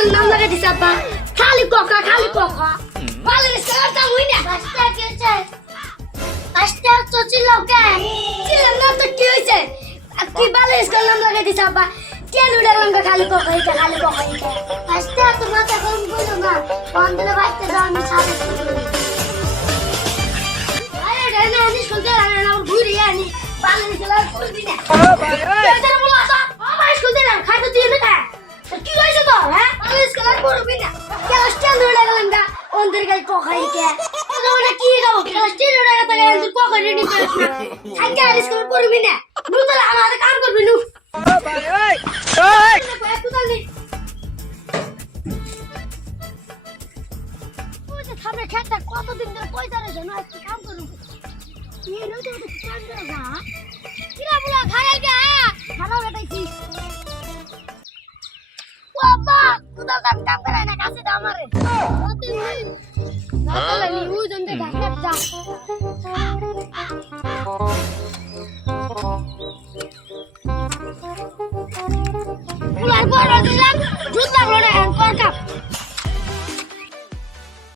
School নাম লাগাই দিছে আব্বা খালি কোকা বালের স্কুলের দাম হই না পাঁচটা কি হয়েছে? পাঁচটা তো চিল্লাও কেন? চিল্লার নাম তো কি হইছে কি বালের স্কুল নাম লাগাই দিছে আব্বা কেন উড়ালাম খালি কোকা এটা পাঁচটা তো মাথা গরম করো না। বন্ধুরা বাড়িতে যাও, আমি সাথে আরে রে না আমি স্কুল থেকে আনা না ঘুরে আনি বালের স্কুল আর করবি না তোর বলো তো আমার স্কুল থেকে খাটো দিয়ে না কি হইছে তো হ্যাঁ বালের স্কুল আর করবি না ক্লাস 10 উড়ালাম গা ওদের গাল কোকা এটা তোমরা কি গাও ক্লাস 10 উড়ালা তো গাল কোকা রেডি করিস না আজকে আর স্কুল করবি না নুতলা আমাদের কাম করবি নু সামনে খেটটা কতদিন ধরে কই দাঁড়ায় জানো, একটু কাম করুন। এই লোক তো কাম করে না। কিরা বলা খাই গা খারাপ বেটাইছি। বাবা কুদা কাম করে না, কাছে দাও আমারে। কতদিন রাতলে নি উজন দে ঢাকার যা। উলার বড়